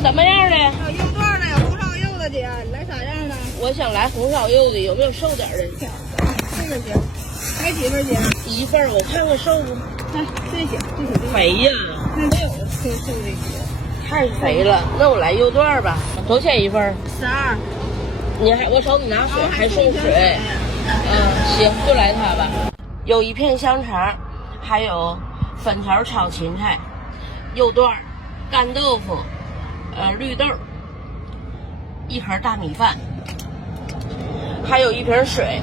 什么样的？有肉段的，有红烧肉的，姐，来啥样的？我想来红烧肉的，有没有瘦点的？这个姐，来几份姐？一份，我看看瘦不？来，这姐，这姐肥呀，那没有特瘦的姐，太肥了。那我来肉段吧，多少钱一份？12。你还我手里拿水，还送水。行，就来它吧。有一片香肠，还有粉条炒芹菜、肉段、干豆腐、绿豆，一盒大米饭，还有一瓶水。